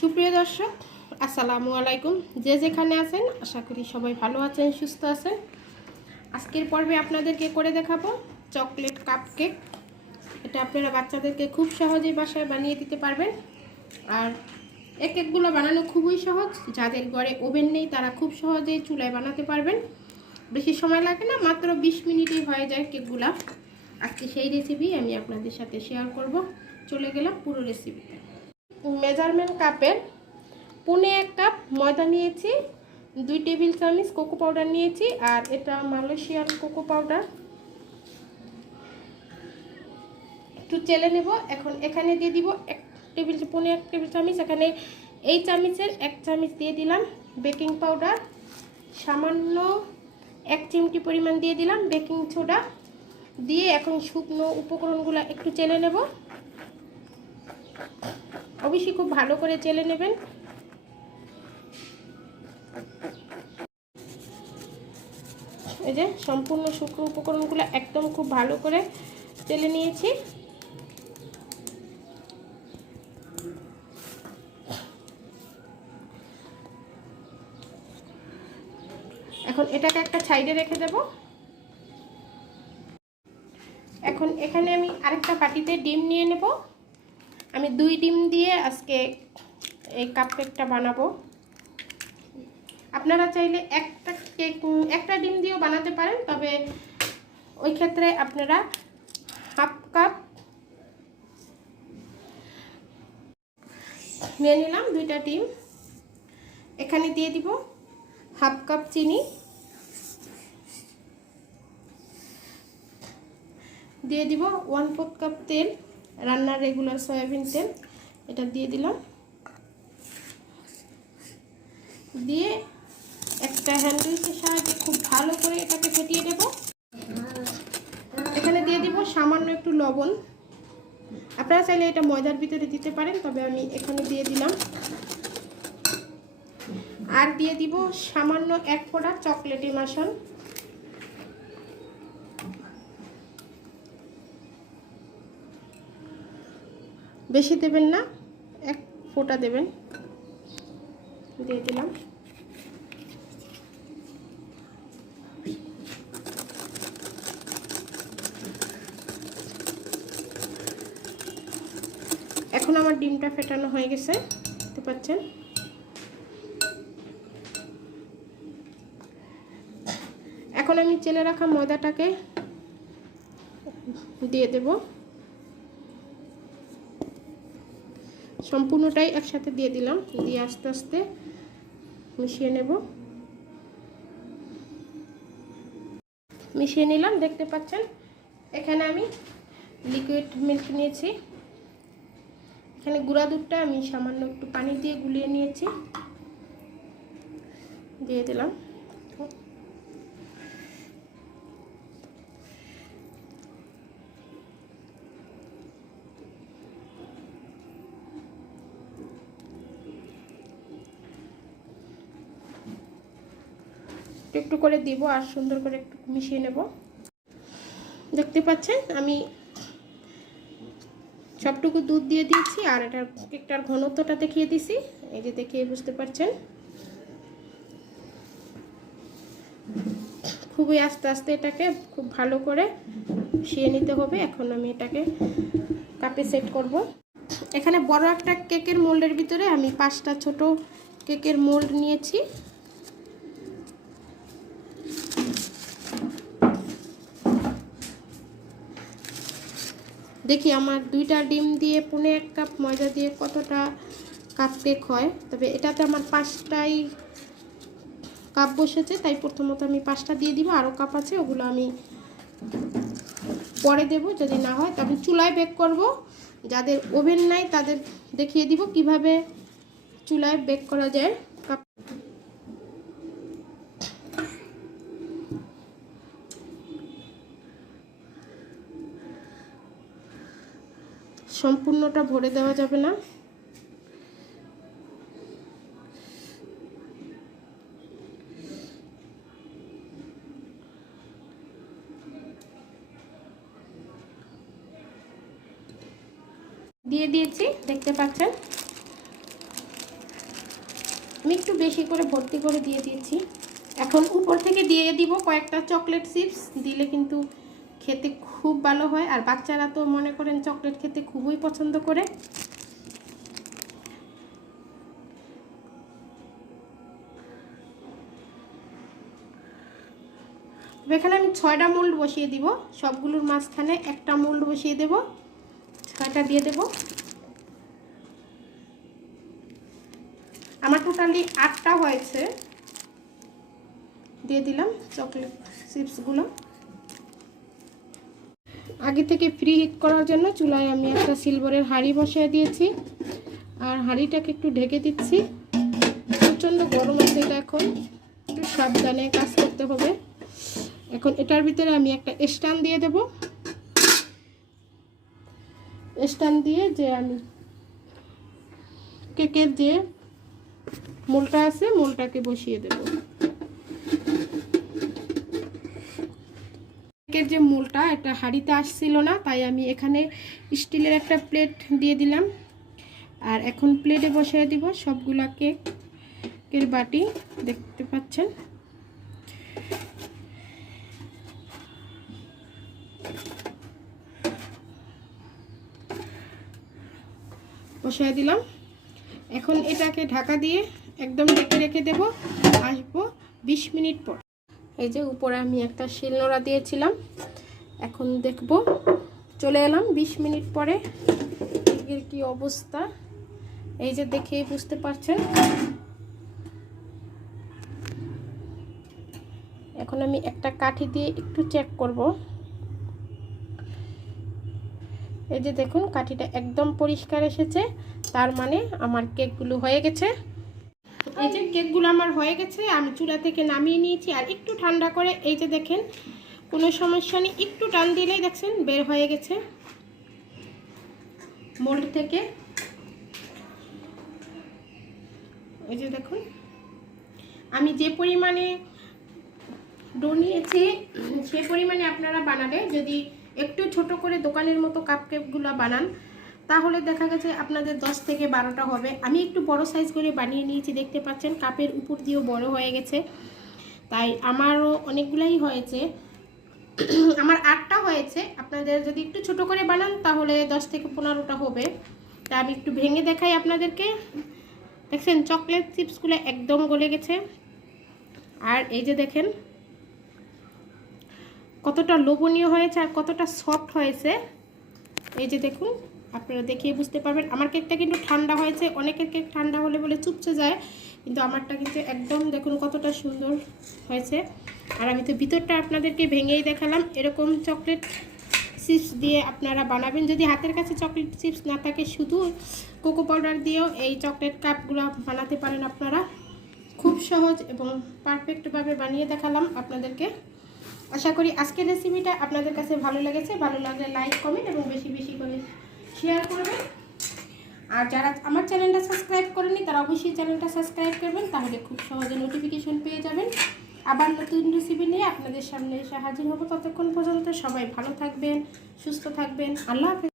সুপ্রিয় দর্শক, আসসালামু আলাইকুম। যে যেখানে আছেন আশা করি সবাই ভালো আছেন, সুস্থ আছেন। আজকের পর্বে আপনাদেরকে করে দেখাবো চকলেট কাপকেক। এটা আপনারা বাচ্চাদেরকে খুব সহজেই বাসায় বানিয়ে দিতে পারবেন। আর এই কেকগুলো বানানো খুবই সহজ। যাদের ঘরে ওভেন নেই তারা খুব সহজেই চুলায় বানাতে পারবেন। বেশি সময় লাগে না, মাত্র 20 মিনিটেই হয়ে যায় কেকগুলা। আজকে সেই রেসিপি আমি আপনাদের সাথে শেয়ার করব। চলে গেলাম পুরো রেসিপিতে। মেজারমেন্ট কাপের 1.5 কাপ ময়দা নিয়েছি, 2 টেবিল চামচ কোকো পাউডার নিয়েছি, আর এটা মালয়েশিয়ান কোকো পাউডার। একটু চেলে নেব। এখন এখানে দিয়ে দিব 1.5 টেবিল চামচ। এখানে এই চামচের 1 চামচ দিয়ে দিলাম বেকিং পাউডার, সামান্য 1 চিমটি পরিমাণ দিয়ে দিলাম বেকিং সোডা দিয়ে এখন শুকনো উপকরণগুলো একটু চেলে নেব। অবশ্যই খুব ভালো করে চেলে নেবেন। এই যে সম্পূর্ণ শুকনো উপকরণগুলো একদম খুব ভালো করে চেলে নিয়েছি। এখন এটাকে একটা সাইডে রেখে দেব। এখন এখানে আমি আরেকটা বাটিতে ডিম নিয়ে নেব। আমি 2 ডিম দিয়ে আজকে এই কাপকেকটা বানাবো। আপনারা চাইলে একটা ডিম দিয়েও বানাতে পারেন, তবে ওই ক্ষেত্রে আপনারা হাফ কাপ নিয়ে নিলাম। 2টা ডিম। এখানে দিয়ে দিব হাফ কাপ চিনি, দিয়ে দিব 1/4 কাপ তেল, রান্নার রেগুলার সয়াবিন তেল। এটা দিয়ে দিলাম। দিয়ে একটা হ্যান্ড উইচের সাহায্যে খুব ভালো করে এটাকে ফেটিয়ে দেব। এখানে দিয়ে দিব সামান্য একটু লবণ। আপনারা চাইলে এটা ময়দার ভিতরে দিতে পারেন, তবে আমি এখানে দিয়ে দিলাম। আর দিয়ে দিব সামান্য 1 ফোঁটা চকলেট ইমাশন। বেশি দেবেন না, 1 ফোঁটা দেবেন। দিয়ে দিলাম। এখন আমার ডিমটা ফেটানো হয়ে গেছে, দেখতে পাচ্ছেন। এখন আমি চেলে রাখা ময়দাটাকে দিয়ে দেব। সম্পূর্ণটাই একসাথে দিয়ে দিলাম। দিয়ে আস্তে আস্তে মিশিয়ে নেব। মিশিয়ে নিলাম, দেখতে পাচ্ছেন। এখানে আমি লিকুইড মিল্ক নিয়েছি। এখানে গুঁড়া দুধটা আমি সামান্য একটু পানি দিয়ে গুলিয়ে নিয়েছি, দিয়ে দিলাম। একটু করে দিব আর সুন্দর করে একটু মিশিয়ে নেব। দেখতে পাচ্ছেন আমি সবটুকু দুধ দিয়ে দিয়েছি, আর এটার কেকটার ঘনত্বটা দেখিয়ে দিছি। এই যে দেখিয়ে বুঝতে পারছেন। খুবই আস্তে আস্তে এটাকে খুব ভালো করে মিশিয়ে নিতে হবে। এখন আমি এটাকে কাপে সেট করব। এখানে বড় একটা কেকের মোল্ডের ভিতরে আমি 5টা ছোট কেকের মোল্ড নিয়েছি। দেখি আমার 2টা ডিম দিয়ে 1.5 কাপ ময়দা দিয়ে কতটা কাপ কেক হয়। তবে এটাতে আমার 5টাই কাপ বসেছে, তাই প্রথমত আমি 5টা দিয়ে দিব। আরও কাপ আছে, ওগুলো আমি পরে দেব। যদি না হয় তবে চুলায় বেক করব। যাদের ওভেন নাই তাদের দেখিয়ে দিব কিভাবে চুলায় বেক করা যায়। সম্পূর্ণটা ভরে দেওয়া যাবে না। দিয়ে দিয়েছি, দেখতে পাচ্ছেন। আমি একটু বেশি করে ভর্তি করে দিয়ে দিয়েছি। এখন উপর থেকে দিয়ে দিব কয়েকটা চকলেট চিপস, দিলে কিন্তু খেতে খুব ভালো হয়। আর বাচ্চারা তো মনে করেন চকলেট খেতে খুবই পছন্দ করে। এখানে আমি 6টা মোল্ড বসিয়ে দিব, সবগুলোর মাঝখানে একটা মোল্ড বসিয়ে দেব, 6টা দিয়ে দেব। আমার টোটালি 8টা হয়েছে। দিয়ে দিলাম চকলেট চিপসগুলো। আগে থেকে প্রি হিট করার জন্য চুলায় আমি একটা সিলভারের হাঁড়ি বসিয়ে দিয়েছি, আর হাঁড়িটাকে একটু ঢেকে দিচ্ছি। প্রচণ্ড গরম আছে এটা, এখন একটু সাবধানে কাজ করতে হবে। এখন এটার ভিতরে আমি একটা স্ট্যান্ড দিয়ে দেব। স্ট্যান্ড দিয়ে যে আমি কেকের যে মোলটা আছে মোলটাকে বসিয়ে দেব। কেকের যে মোলটা একটা হাঁড়িতে আসছিল না, তাই আমি এখানে স্টিলের একটা প্লেট দিয়ে দিলাম। আর এখন প্লেটে বসিয়ে দিব সবগুলা কেকের বাটি, দেখতে পাচ্ছেন। বসিয়ে দিলাম। এখন এটাকে ঢাকা দিয়ে একদম ঢেকে রেখে দেব। আসবো 20 মিনিট পর। এই যে উপরে আমি একটা শিলনোড়া দিয়েছিলাম, এখন দেখব। চলে এলাম 20 মিনিট পরে, কেকের কি অবস্থা এই যে দেখেই বুঝতে পারছেন। এখন আমি একটা কাঠি দিয়ে একটু চেক করব। এই যে দেখুন কাঠিটা একদম পরিষ্কার এসেছে, তার মানে আমার কেকগুলো হয়ে গেছে। এই যে কেকগুলো আমার হয়ে গেছে, আমি চুলা থেকে নামিয়ে নিয়েছি আর একটু ঠান্ডা করে। এই যে দেখেন কোনো সমস্যা নেই, একটু টান দিলেই দেখছেন বের হয়ে গেছে মোল্ড থেকে। এই যে দেখুন আমি যে পরিমাণে ডো নিয়েছি সেই পরিমাণে আপনারা বানালে, যদি একটু ছোট করে দোকানের মতো কাপকেকগুলো বানান, তাহলে দেখা গেছে আপনাদের 10 থেকে 12টা হবে। আমি একটু বড় সাইজ করে বানিয়ে নিয়েছি, দেখতে পাচ্ছেন কাপের উপর দিয়েও বড় হয়ে গেছে, তাই আমারও অনেকগুলাই হয়েছে। আমার 8টা হয়েছে। আপনাদের যদি একটু ছোট করে বানান তাহলে 10 থেকে 15টা হবে। তা আমি একটু ভেঙে দেখাই আপনাদেরকে। দেখছেন চকলেট চিপসগুলো একদম গলে গেছে। আর এই যে দেখেন কতটা লোভনীয় হয়েছে আর কতটা সফট হয়েছে। এই যে দেখুন, আপনারা দেখিয়ে বুঝতে পারবেন। আমার কেকটা কিন্তু ঠান্ডা হয়েছে, অনেকের কেক ঠান্ডা হলে বলে চুপসে যায়, কিন্তু আমারটা কিন্তু একদম দেখুন কতটা সুন্দর হয়েছে। আর আমি তো ভিতরটা আপনাদেরকে ভেঙেই দেখালাম। এরকম চকলেট চিপস দিয়ে আপনারা বানাবেন। যদি হাতের কাছে চকলেট চিপস না থাকে, শুধু কোকো পাউডার দিয়েও এই চকলেট কাপগুলো বানাতে পারেন আপনারা। খুব সহজ এবং পারফেক্টভাবে বানিয়ে দেখালাম আপনাদেরকে। আশা করি আজকের রেসিপিটা আপনাদের কাছে ভালো লেগেছে। ভালো লাগলে লাইক, কমেন্ট এবং বেশি বেশি করে শেয়ার করবেন। আর যারা আমার চ্যানেলটা সাবস্ক্রাইব করেনি তারা অবশ্যই চ্যানেলটা সাবস্ক্রাইব করবেন, তাহলে খুব সহজে নোটিফিকেশন পেয়ে যাবেন। আবার নতুন রেসিপি নিয়ে আপনাদের সামনে এসে হাজির হব। ততক্ষণ পর্যন্ত সবাই ভালো থাকবেন, সুস্থ থাকবেন। আল্লাহ হাফেজ।